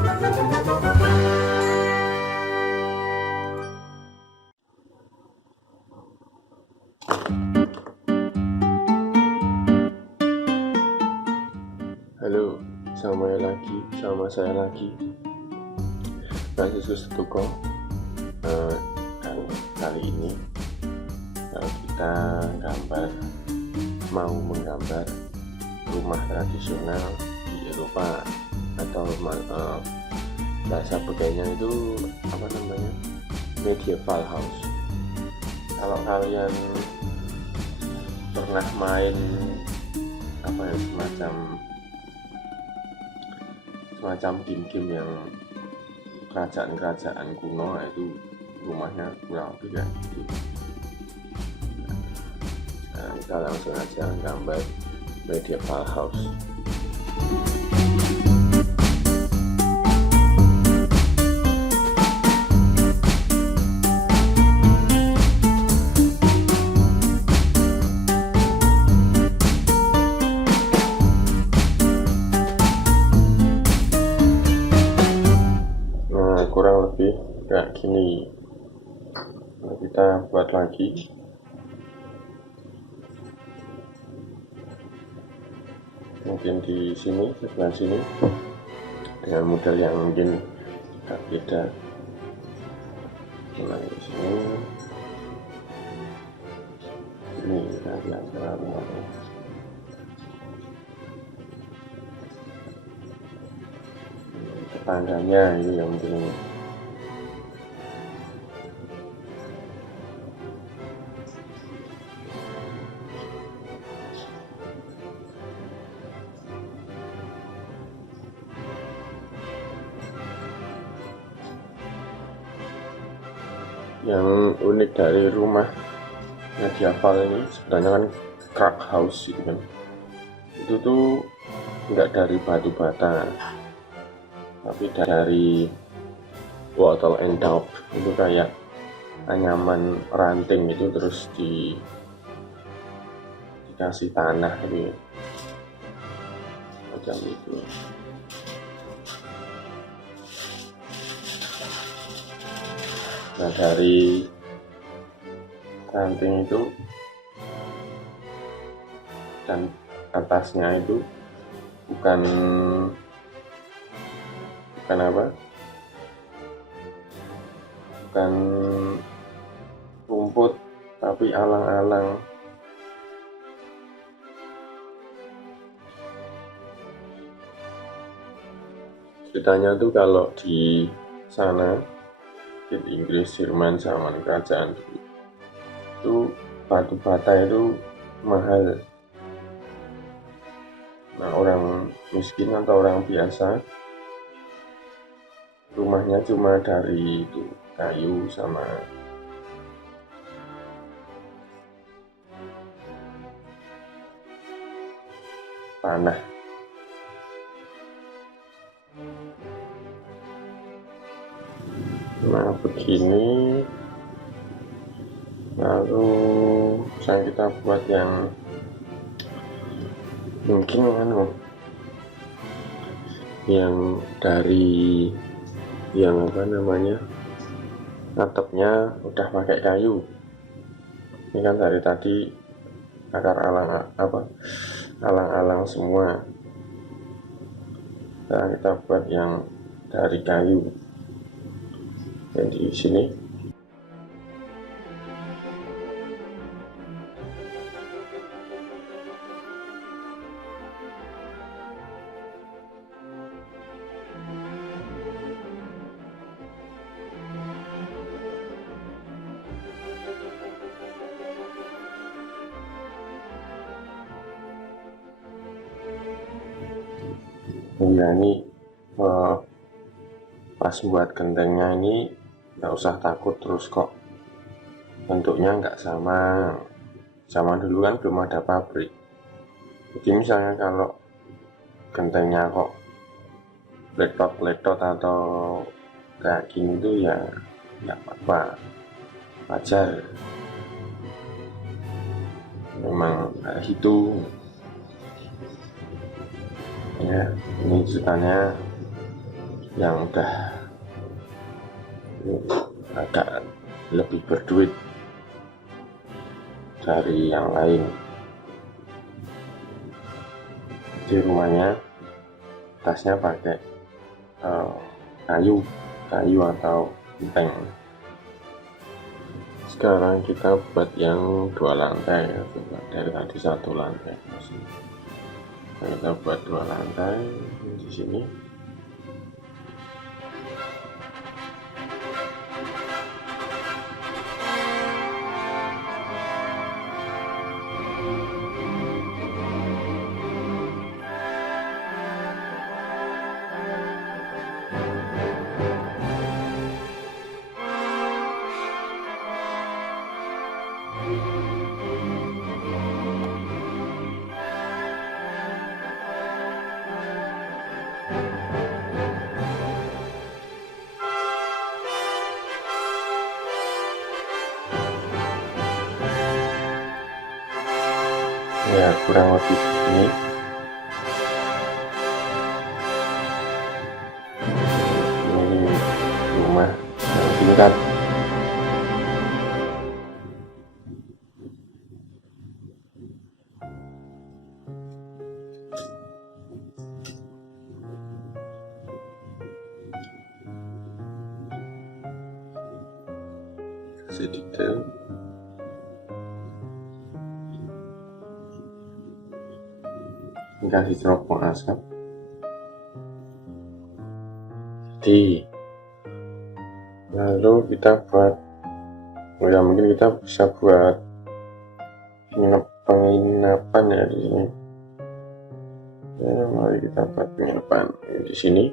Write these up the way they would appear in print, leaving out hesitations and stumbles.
Halo, semuanya lagi, sama saya lagi, francesco tetuko. Dan kali ini kita mau menggambar rumah tradisional di Eropa, atau bahasa bedanya itu apa namanya, medieval house. Kalau kalian pernah main apa ya, semacam game-game yang kerajaan-kerajaan kuno, itu rumahnya kurang lebih kayak gitu. Nah, kita langsung aja gambar medieval house. Kurang lebih kayak gini. Nah, kita buat lagi. Mungkin di sini, sebelah sini, dengan model yang mungkin agak beda. Mulai di sini. Ini kita lihat rumahnya. Tetangganya ini yang mungkin yang unik dari rumah medieval ini sebenarnya kan cruck house gitu kan. Itu tuh enggak dari batu bata, tapi dari wattle and daup. Itu kayak anyaman ranting itu terus dikasih tanah gitu, macam itu. Nah, dari ranting itu dan atasnya itu bukan rumput, tapi alang-alang. Ceritanya tuh kalau di sana, di Inggris, Jerman, zaman kerajaan itu batu bata itu mahal. Nah, orang miskin atau orang biasa rumahnya cuma dari itu kayu sama tanah. Nah, begini. Lalu kita buat yang mungkin yang dari yang apa namanya, atapnya udah pakai kayu. Ini kan dari tadi akar alang-alang semua. Nah, kita buat yang dari kayu. Dan di sini ya, ini pas buat gentengnya ini nggak usah takut terus kok bentuknya nggak sama. Zaman dulu kan belum ada pabrik, jadi misalnya kalau gentengnya kok letot atau kayak gini tuh ya nggak apa-apa, wajar, memang kayak gitu ya. Ini ceritanya yang udah agak lebih berduit dari yang lain. Di rumahnya tasnya pakai kayu atau genteng. Sekarang kita buat yang 2 lantai ya, dari tadi 1 lantai. Nah, kita buat 2 lantai di sini. Ya kurang lebih ini. Ini rumah yang tingkat. Kasih detail. Kasih teropong asap. Jadi lalu kita buat, ya mungkin kita bisa buat penginapan ya di sini. Ya, mari kita buat penginapan di sini.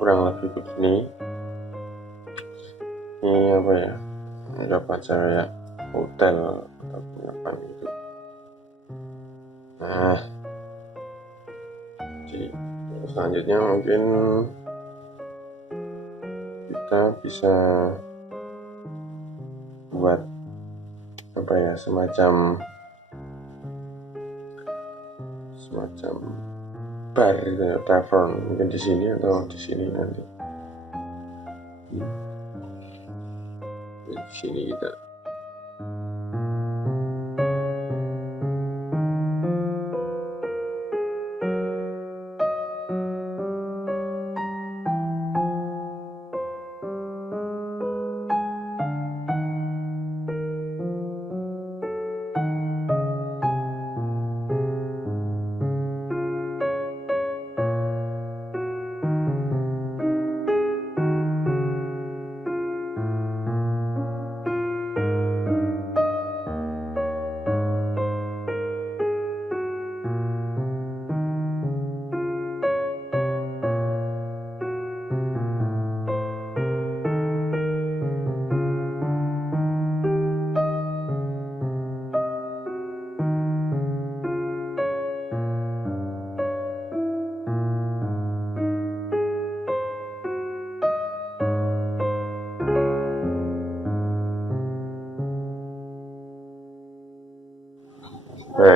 Kurang lebih begini. Ini apa ya, dapat kayak hotel atau apa gitu. Nah, jadi selanjutnya mungkin kita bisa buat apa ya, semacam bar gitu ya, tavern, mungkin di sini atau di sini nanti. Di sini kita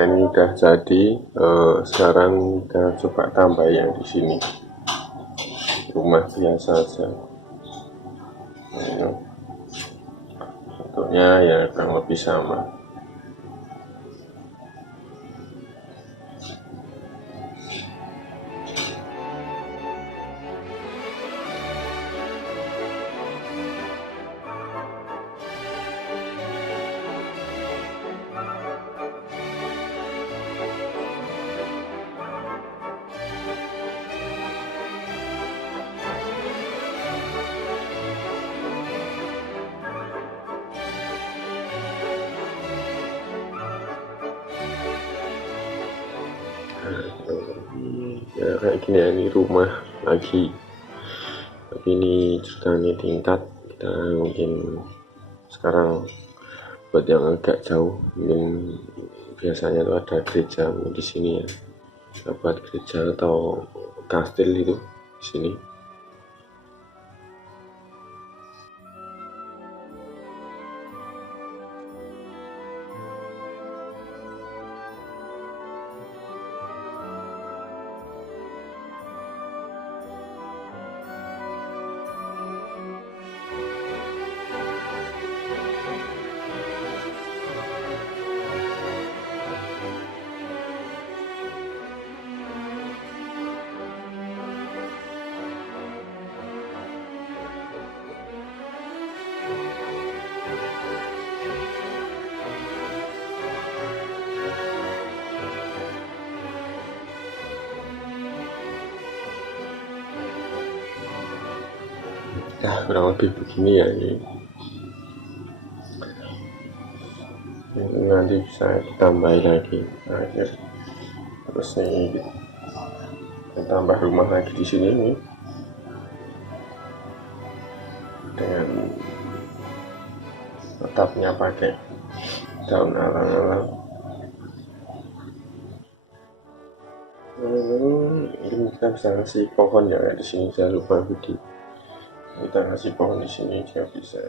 ini udah jadi. Sekarang kita coba tambah yang di sini, rumah biasa aja. Bentuknya ya kurang lebih sama. Ya kayak gini ya, ini rumah lagi, tapi ini ceritanya tingkat. Kita mungkin sekarang buat yang agak jauh, mungkin biasanya tuh ada gereja di sini ya, kita buat gereja atau kastil itu di sini. Ya kurang lebih begini ya ini. Nanti bisa ditambahin lagi akhir. Terus ini tambah rumah lagi di sini nih, dengan atapnya pakai daun alang-alang. Ini kita bisa kasih pohon ya di sini, saya lupa video. Kita kasih pohon di sini juga bisa.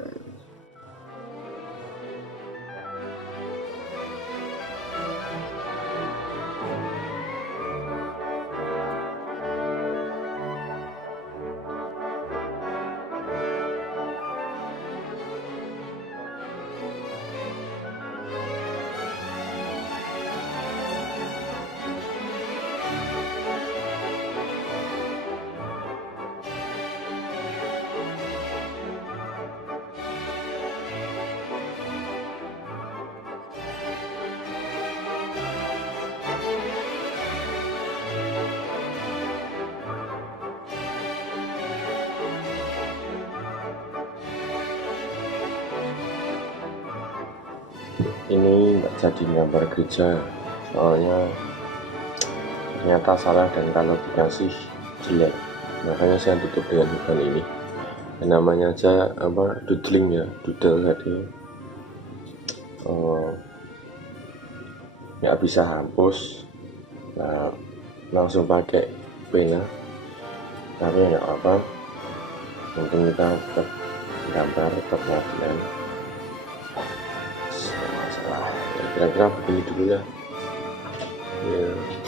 Ini nggak jadi gambar gereja, soalnya ternyata salah, dan kalau dikasih jelek, makanya saya tutup dengan bukan ini. Dan namanya aja apa, doodling ya, doodle tadi. Nggak bisa hapus, nah, langsung pakai pena, tapi nggak apa, mungkin kita tetap gambar, tetap latihan. Kira-kira begini dulu ya.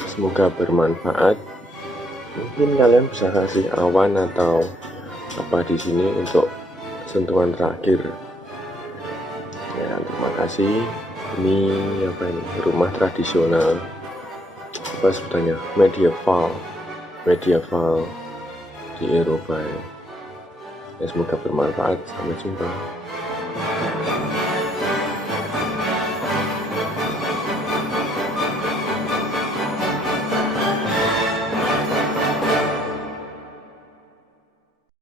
Semoga bermanfaat. Mungkin kalian bisa kasih awan atau apa di sini untuk sentuhan terakhir. Ya, terima kasih. Ini apa ini? Rumah tradisional. Apa sebutannya? Medieval di Eropa ya. Semoga bermanfaat. Sampai jumpa.